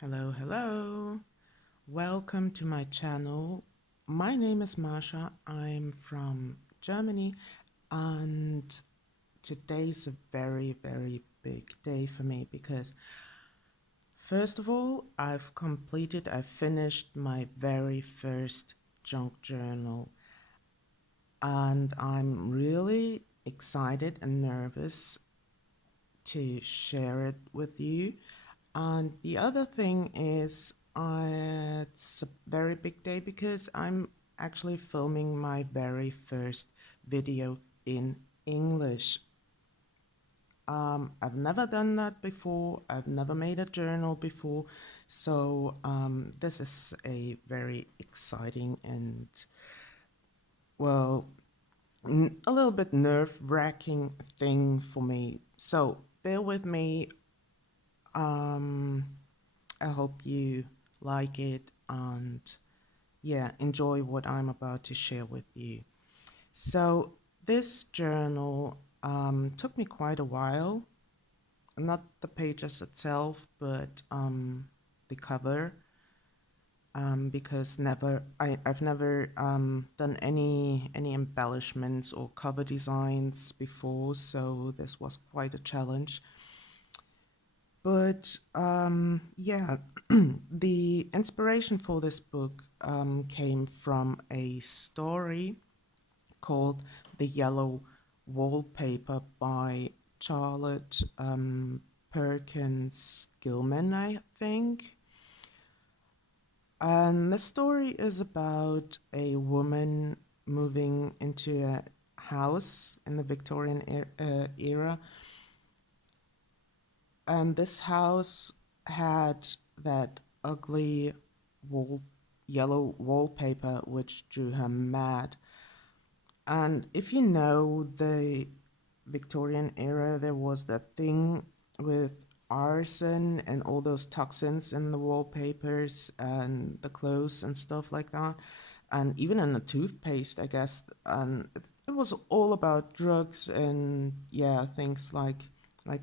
Hello. Welcome to my channel. My name is Marsha. I'm from Germany, and today's a very big day for me because, first of all, I finished my very first junk journal, and I'm really excited and nervous to share it with you. And the other thing is, it's a very big day because I'm actually filming my very first video in English. I've never done that before. I've never made a journal before. So this is a very exciting and, well, a little bit nerve-wracking thing for me. So bear with me. I hope you like it and yeah, enjoy what I'm about to share with you. So this journal took me quite a while, not the pages itself, but the cover, because I've never done any embellishments or cover designs before, so this was quite a challenge. But yeah, the inspiration for this book came from a story called The Yellow Wallpaper by Charlotte Perkins Gilman, I think. And the story is about a woman moving into a house in the Victorian era, and this house had that ugly yellow wallpaper which drew her mad. And if you know the Victorian era, there was that thing with arson and all those toxins in the wallpapers and the clothes and stuff like that. And even in the toothpaste, I guess. And it was all about drugs and yeah, things like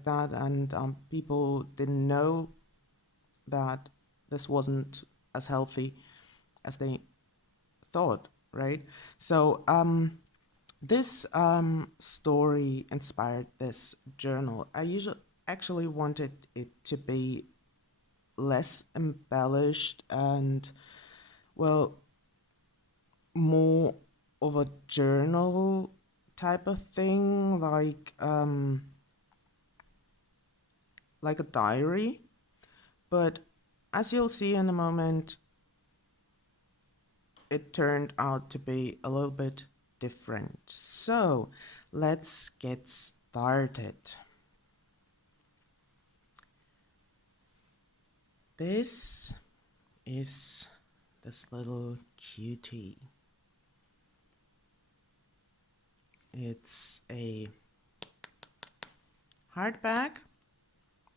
that. And people didn't know that this wasn't as healthy as they thought, right? So this story inspired this journal. Actually wanted it to be less embellished and, well, more of a journal type of thing, like a diary. But as you'll see in a moment, it turned out to be a little bit different. So let's get started. This is this little cutie. It's a hardback,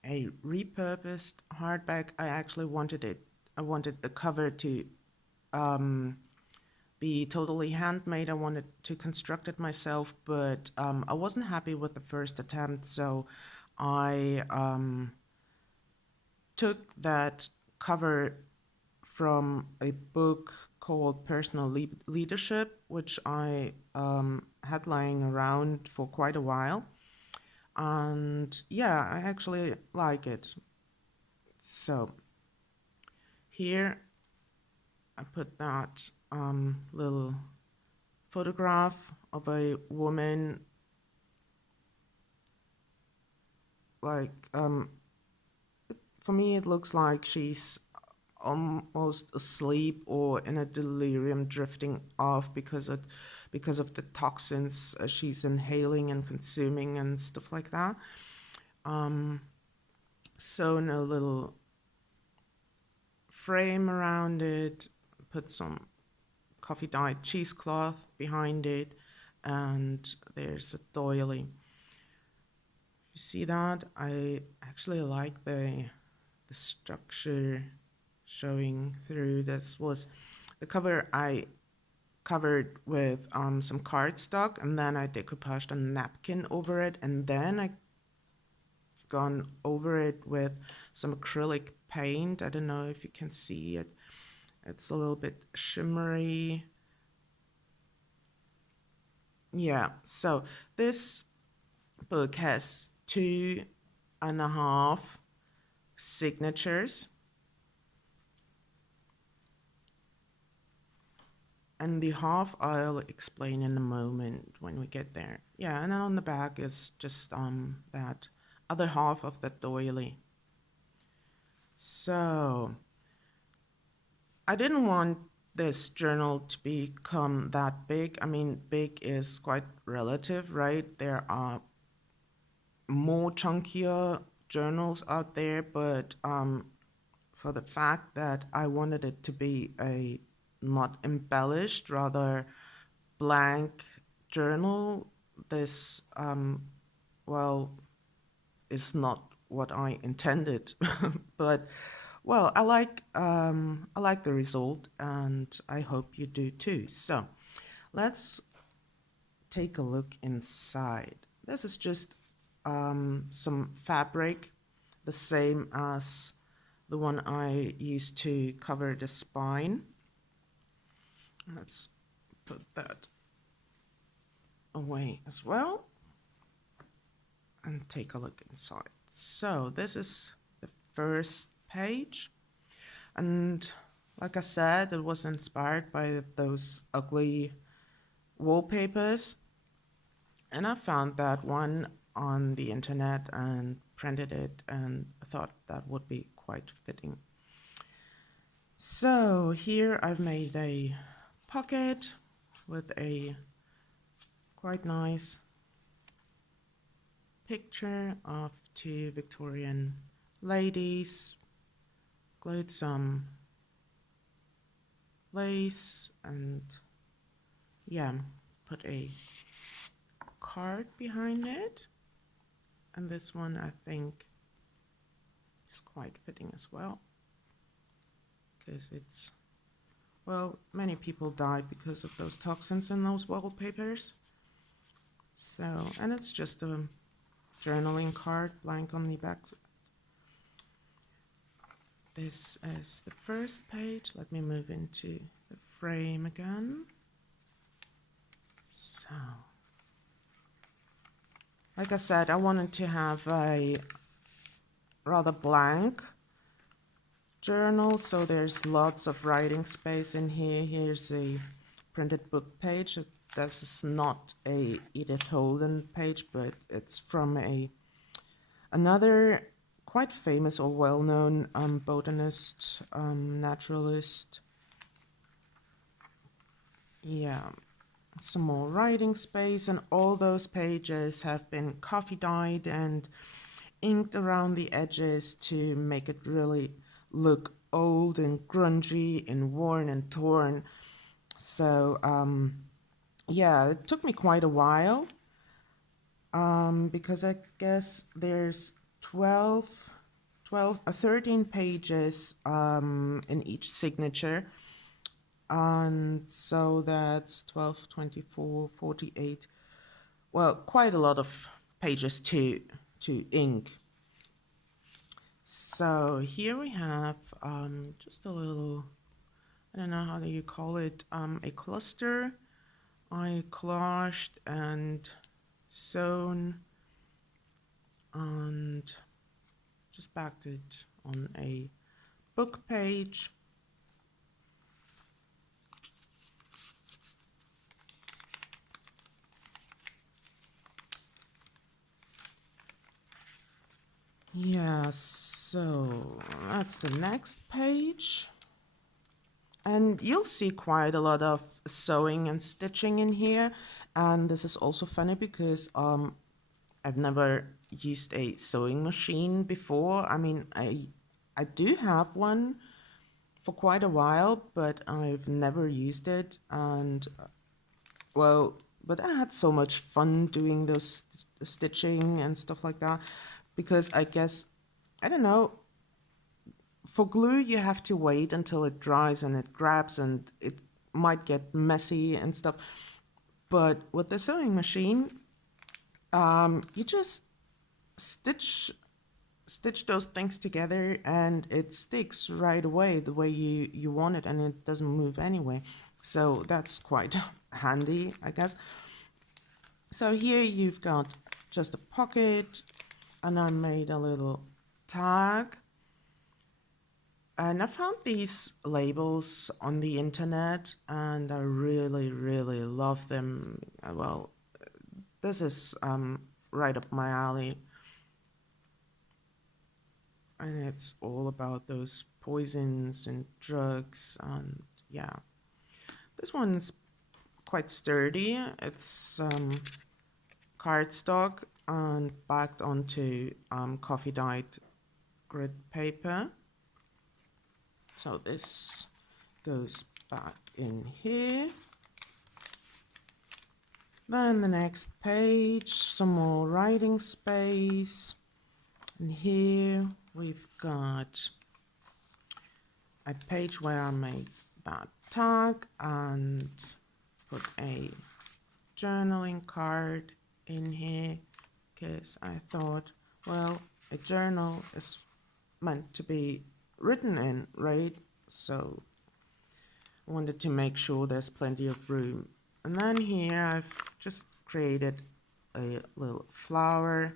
a repurposed hardback. I wanted the cover to be totally handmade. I wanted to construct it myself, but I wasn't happy with the first attempt, so I took that cover from a book called Personal Leadership, which I had lying around for quite a while. And yeah, I actually like it. So here I put that little photograph of a woman, like for me it looks like she's almost asleep or in a delirium, drifting off because of the toxins she's inhaling and consuming and stuff like that. Sewn a little frame around it, put some coffee dyed cheesecloth behind it, and there's a doily. You see that? I actually like the structure showing through. This was the cover I covered with some cardstock, and then I decoupaged a napkin over it, and then I gone over it with some acrylic paint. I don't know if you can see it. It's a little bit shimmery. Yeah, so this book has 2.5 signatures. And the half I'll explain in a moment when we get there. Yeah, and then on the back is just that other half of the doily. So I didn't want this journal to become that big. I mean, big is quite relative, right? There are more chunkier journals out there, but for the fact that I wanted it to be a not embellished, rather blank journal, this well is not what I intended. But well, I like the result, and I hope you do too. So let's take a look inside. This is just some fabric, the same as the one I used to cover the spine. Let's put that away as well and take a look inside. So this is the first page, and like I said, it was inspired by those ugly wallpapers, and I found that one on the internet and printed it, and I thought that would be quite fitting. So here I've made a pocket with a quite nice picture of 2 Victorian ladies, glued some lace, and yeah, put a card behind it. And this one I think is quite fitting as well, because it's, well, many people died because of those toxins in those wallpapers. So, and it's just a journaling card, blank on the back. This is the first page. Let me move into the frame again. So, like I said, I wanted to have a rather blank journal, so there's lots of writing space in here. Here's a printed book page. This is not a Edith Holden page, but it's from another quite famous or well-known botanist, naturalist. Yeah, some more writing space, and all those pages have been coffee dyed and inked around the edges to make it really look old and grungy and worn and torn. So yeah, it took me quite a while, because I guess there's 13 pages in each signature, and so that's 12, 24, 48, well, quite a lot of pages to ink. So here we have just a little, I don't know, how do you call it, a cluster I collaged and sewn and just backed it on a book page. Yeah, so that's the next page. And you'll see quite a lot of sewing and stitching in here. And this is also funny because I've never used a sewing machine before. I mean, I do have one for quite a while, but I've never used it. And well, but I had so much fun doing those stitching and stuff like that, because I guess, I don't know, for glue you have to wait until it dries and it grabs and it might get messy and stuff. But with the sewing machine, you just stitch stitch those things together and it sticks right away the way you want it, and it doesn't move anyway. So that's quite handy, I guess. So here you've got just a pocket, and I made a little tag. And I found these labels on the internet and I really, really love them. Well, this is right up my alley. And it's all about those poisons and drugs. And yeah, this one's quite sturdy. It's cardstock and backed onto coffee dyed grid paper. So this goes back in here. Then the next page, some more writing space. And here we've got a page where I made that tag and put a journaling card in here because I thought, well, a journal is meant to be written in, right? So I wanted to make sure there's plenty of room. And then here I've just created a little flower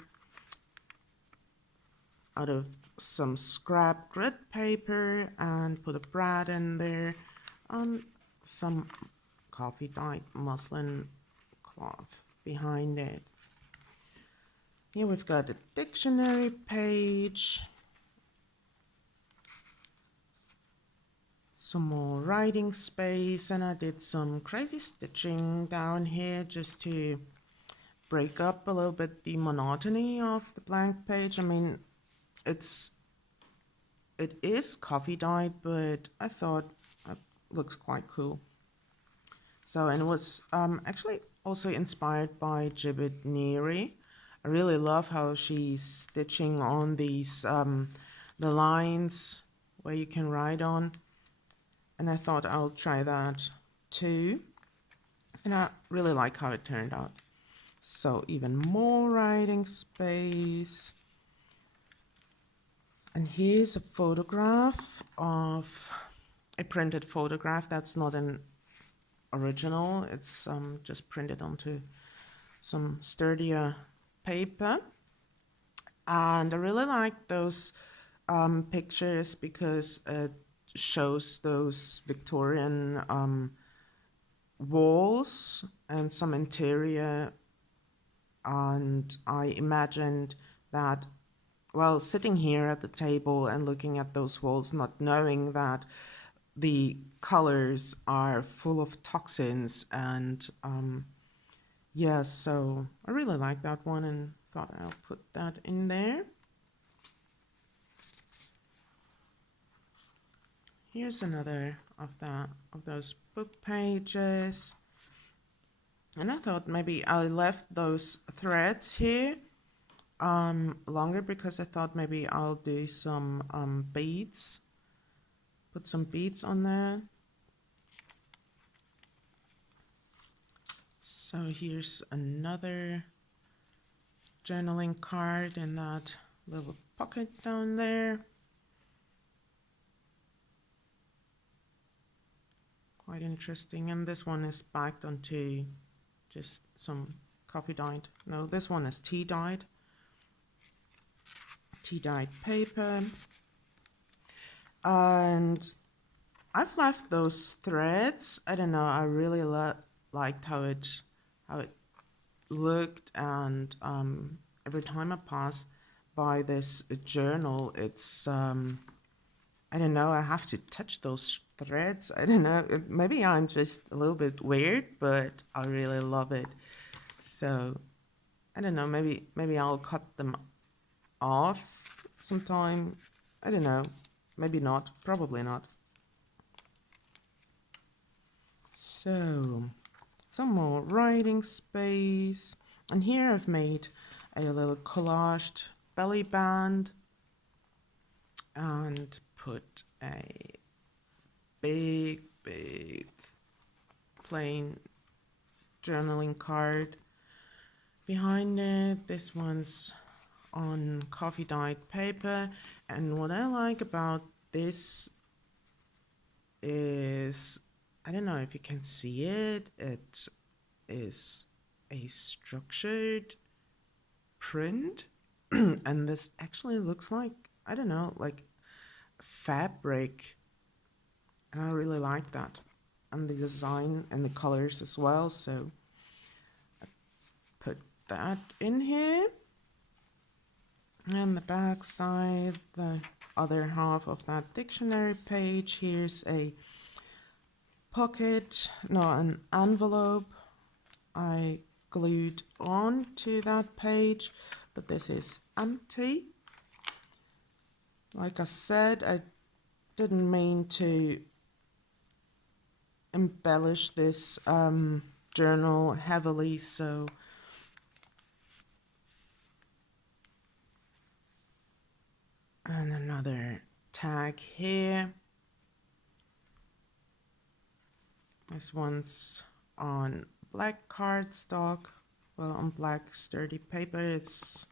out of some scrap grid paper and put a brad in there and some coffee dyed muslin cloth behind it. Here we've got a dictionary page, some more writing space, and I did some crazy stitching down here just to break up a little bit the monotony of the blank page. I mean, it is coffee dyed, but I thought it looks quite cool. So, and it was actually also inspired by Gibbet Neary. I really love how she's stitching on these the lines where you can write on, and I thought I'll try that too, and I really like how it turned out. So even more writing space. And here's a photograph of a printed photograph. That's not an original. It's just printed onto some sturdier paper. And I really like those pictures because it shows those Victorian walls and some interior. And I imagined that, well, sitting here at the table and looking at those walls, not knowing that the colors are full of toxins. And yeah, so I really like that one and thought I'll put that in there. Here's another of those book pages. And I thought maybe I left those threads here longer because I thought maybe I'll do some beads, put some beads on there. So here's another journaling card in that little pocket down there. Quite interesting. And this one is backed onto just some coffee dyed. No, this one is tea dyed paper. And I've left those threads. I don't know, I really liked how it looked, and every time I pass by this journal, it's I don't know, I have to touch those threads. I don't know, maybe I'm just a little bit weird, but I really love it. So I don't know, maybe I'll cut them off sometime. I don't know, maybe not, probably not. So some more writing space, and here I've made a little collaged belly band and put a big plain journaling card behind it. This one's on coffee dyed paper. And what I like about this is, I don't know if you can see it, it is a structured print. And this actually looks like, I don't know, like fabric. And I really like that. And the design and the colors as well. So I put that in here. And the back side, the other half of that dictionary page, here's a pocket, no, an envelope I glued on to that page, but this is empty. Like I said, I didn't mean to embellish this journal heavily, so and another tag here. This one's on black cardstock, well, on black sturdy paper. It's,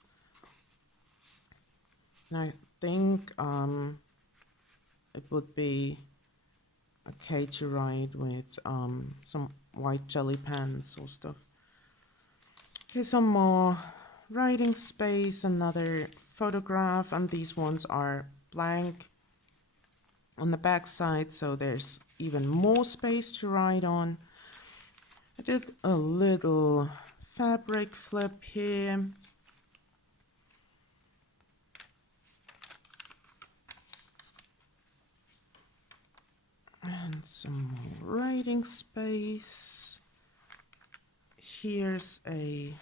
and I think it would be okay to write with some white jelly pens or stuff. Okay, some more writing space, another photograph, and these ones are blank on the back side, so there's even more space to write on. I did a little fabric flip here. And some more writing space. Here's a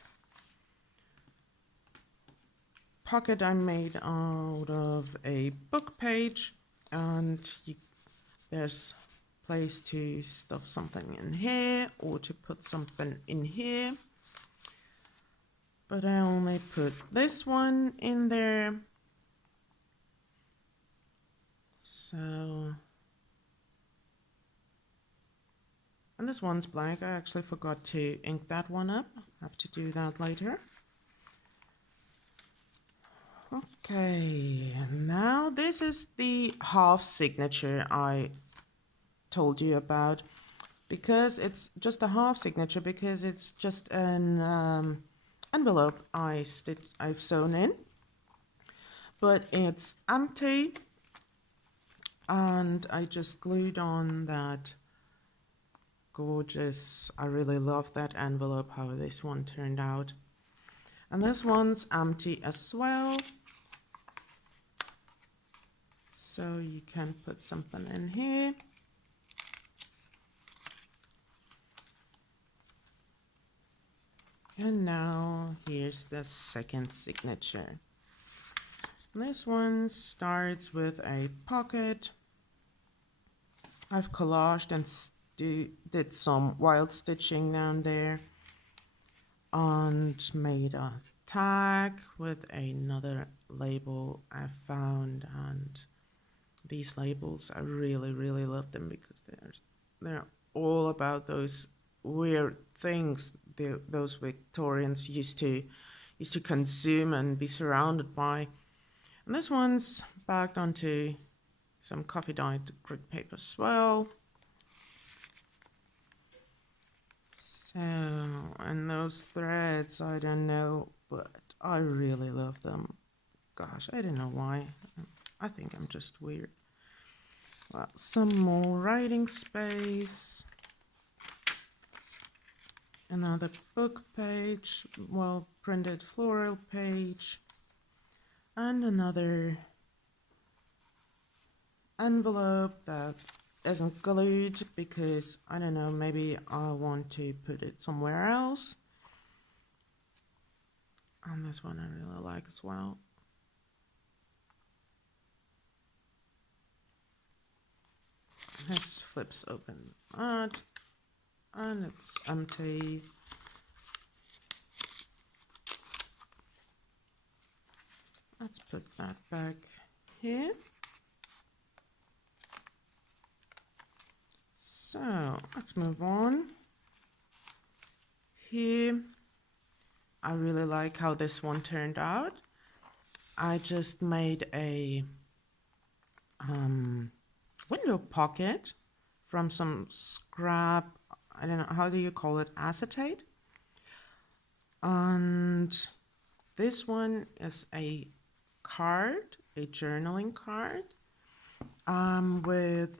pocket I made out of a book page, and there's place to stuff something in here or to put something in here. But I only put this one in there. So, and this one's blank. I actually forgot to ink that one up. I have to do that later. Okay, now this is the half signature I told you about, because it's just a half signature, because it's just an envelope I've sewn in, but it's empty, and I just glued on that gorgeous, I really love that envelope, how this one turned out. And this one's empty as well, so you can put something in here. And now here's the second signature. This one starts with a pocket. I've collaged and did some wild stitching down there and made a tag with another label I found. And these labels, I really love them, because they're all about those weird things those Victorians used to consume and be surrounded by. And this one's backed onto some coffee dyed grit paper as well. So, and those threads, I don't know, but I really love them. Gosh, I don't know why. I think I'm just weird. Well, some more writing space. Another book page, well printed floral page, and another envelope that isn't glued because, I don't know, maybe I want to put it somewhere else. And this one I really like as well. This flips open and it's empty. Let's put that back here. So let's move on. Here, I really like how this one turned out. I just made a window pocket from some scrap, I don't know, how do you call it, acetate? And this one is a card, a journaling card, with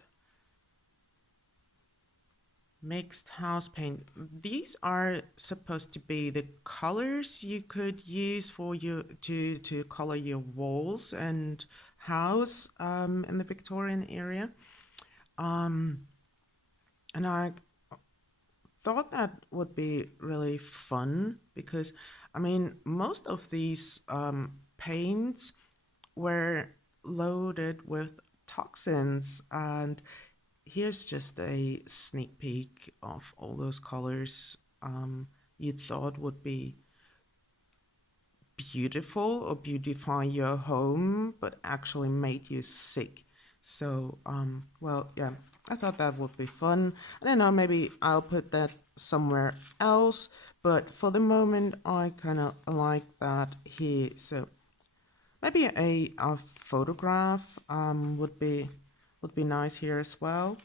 mixed house paint. These are supposed to be the colors you could use for you to color your walls and house in the Victorian area. And I thought that would be really fun because, I mean, most of these paints were loaded with toxins, and here's just a sneak peek of all those colors you thought would be beautiful or beautify your home, but actually made you sick. So, well, yeah, I thought that would be fun. I don't know, maybe I'll put that somewhere else, but for the moment, I kind of like that here. So maybe a photograph would be nice here as well.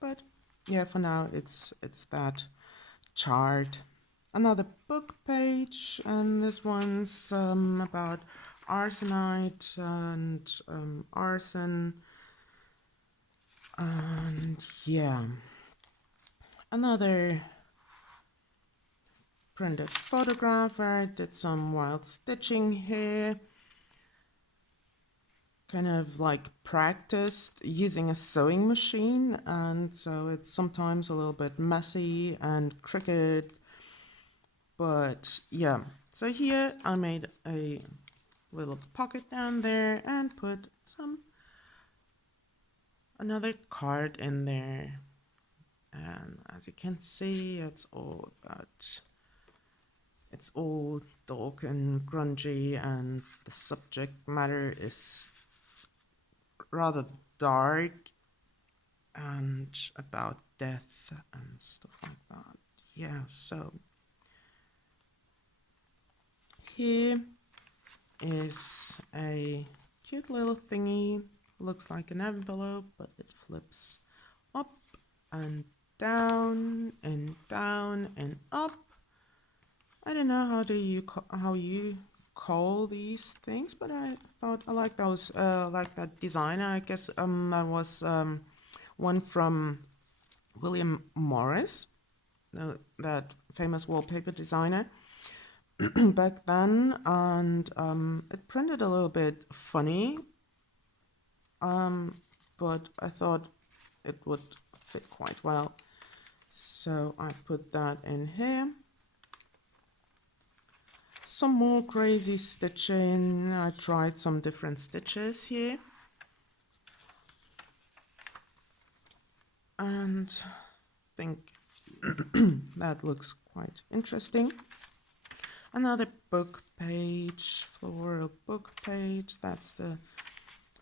But yeah, for now, it's that chart. Another book page, and this one's about arsenite and arson. And yeah, another printed photograph where I did some wild stitching here. Kind of like practiced using a sewing machine, and so it's sometimes a little bit messy and crooked. But yeah, so here I made a little pocket down there and put another card in there. And as you can see, it's all dark and grungy, and the subject matter is rather dark and about death and stuff like that. Yeah, so here is a cute little thingy. Looks like an envelope, but it flips up and down and down and up. I don't know how you call these things, but I thought I like those, like that designer. I guess that was one from William Morris, that famous wallpaper designer back then, and it printed a little bit funny, but I thought it would fit quite well, so I put that in here. Some more crazy stitching. I tried some different stitches here, and I think that looks quite interesting. Another book page, floral book page. That's the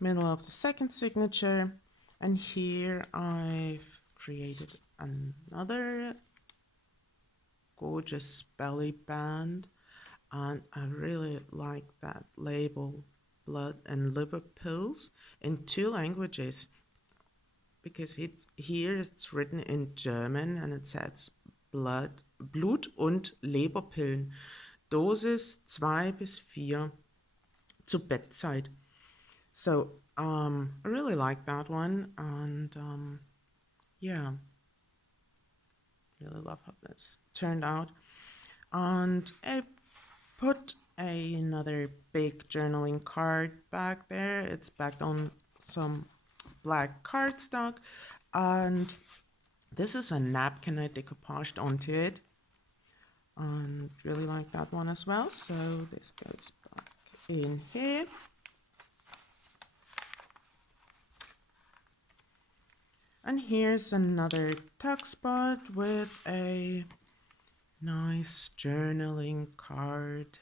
middle of the second signature, and here I've created another gorgeous belly band. And I really like that label, blood and liver pills, in 2 languages, because here it's written in German and it says Blut und Leberpillen, Dosis 2 bis 4 zur Bettzeit. So I really like that one, and yeah, really love how this turned out. And I put another big journaling card back there. It's backed on some black cardstock, and this is a napkin I decoupaged onto it, and really like that one as well. So this goes back in here. And here's another tuck spot with a nice journaling card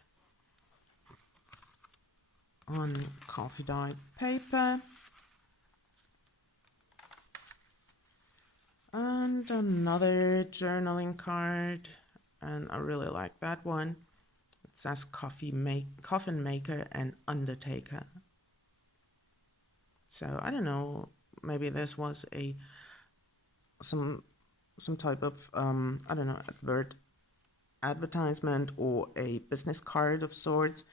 on coffee dye paper. And another journaling card, and I really like that one. says coffin maker and undertaker. So I don't know, maybe this was some type of I don't know, advertisement or a business card of sorts,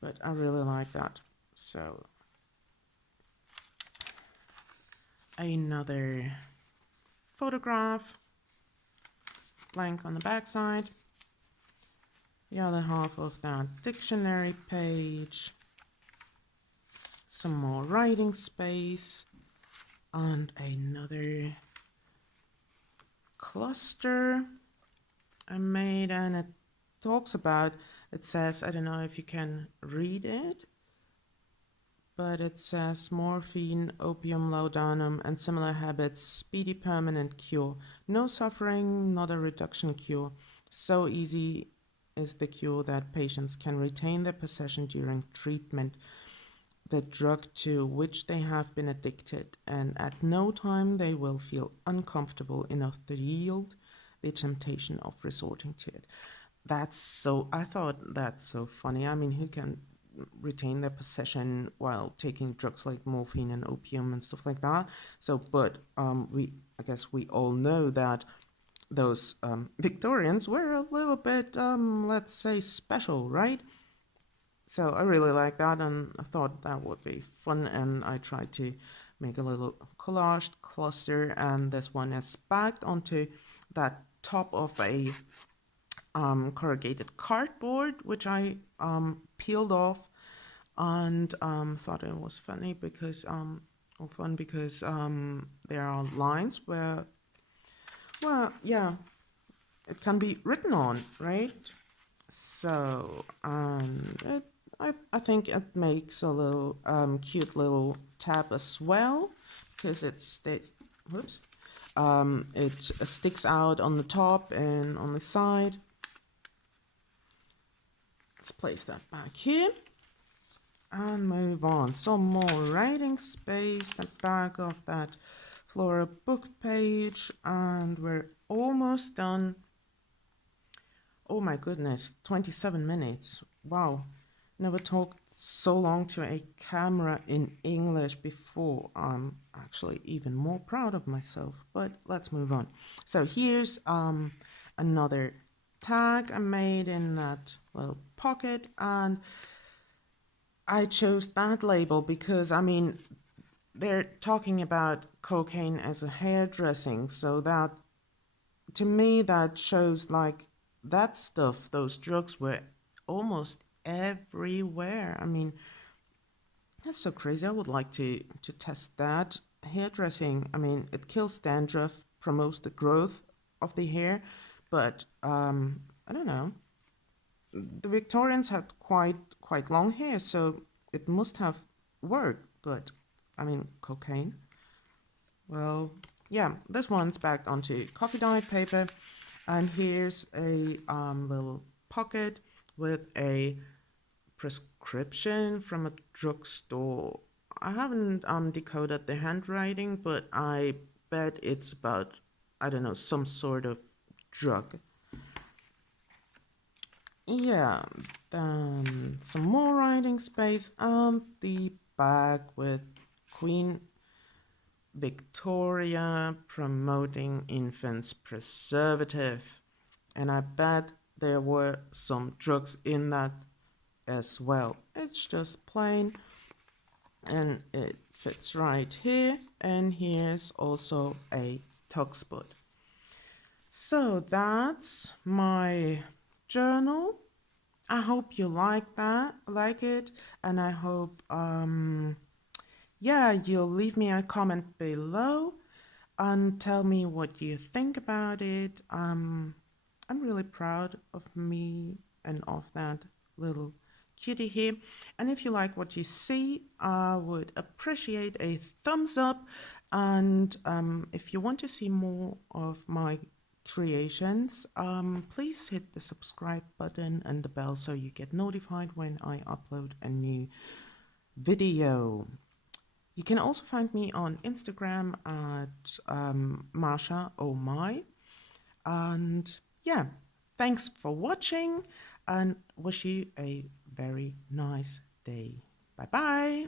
but I really like that. So another photograph, blank on the back side, the other half of that dictionary page, some more writing space, and another cluster I made, and it talks about, it says, I don't know if you can read it, but it says morphine, opium, laudanum, and similar habits, speedy permanent cure. No suffering, not a reduction cure. So easy is the cure that patients can retain their possession during treatment, the drug to which they have been addicted, and at no time they will feel uncomfortable enough to yield the temptation of resorting to it. I thought that's so funny. I mean, who can retain their possession while taking drugs like morphine and opium and stuff like that? So, but I guess we all know that those Victorians were a little bit, let's say, special, right? So I really like that, and I thought that would be fun, and I tried to make a little collaged cluster, and this one is backed onto that top of a corrugated cardboard, which I peeled off, and thought it was funny because there are lines where, well, yeah, it can be written on, right? So, I think it makes a little cute little tab as well, because it sticks out on the top and on the side. Let's place that back here and move on. Some more writing space, the back of that Flora book page, and we're almost done. Oh my goodness, 27 minutes. Wow. Never talked so long to a camera in English before. I'm actually even more proud of myself, but let's move on. So here's another tag I made in that little pocket, and I chose that label because, I mean, they're talking about cocaine as a hairdressing, so that, to me, that shows like that stuff, those drugs were almost everywhere. I mean, that's so crazy. I would like to test that. Hairdressing, I mean, it kills dandruff, promotes the growth of the hair, but I don't know. The Victorians had quite long hair, so it must have worked. But I mean, cocaine. Well, yeah, this one's backed onto coffee dyed paper, and here's a little pocket with a prescription from a drugstore. I haven't decoded the handwriting, but I bet it's about, I don't know, some sort of drug. Yeah, then some more writing space, and the bag with Queen Victoria promoting infants preservative. And I bet there were some drugs in that as well. It's just plain, and it fits right here, and here's also a tuck spot. So that's my journal. I hope you like it, and I hope yeah, you'll leave me a comment below and tell me what you think about it. I'm really proud of me and of that little cutie here. And if you like what you see, I would appreciate a thumbs up. And if you want to see more of my creations, please hit the subscribe button and the bell so you get notified when I upload a new video. You can also find me on Instagram at Marsha Oh My. And yeah, thanks for watching, and wish you a very nice day. Bye bye.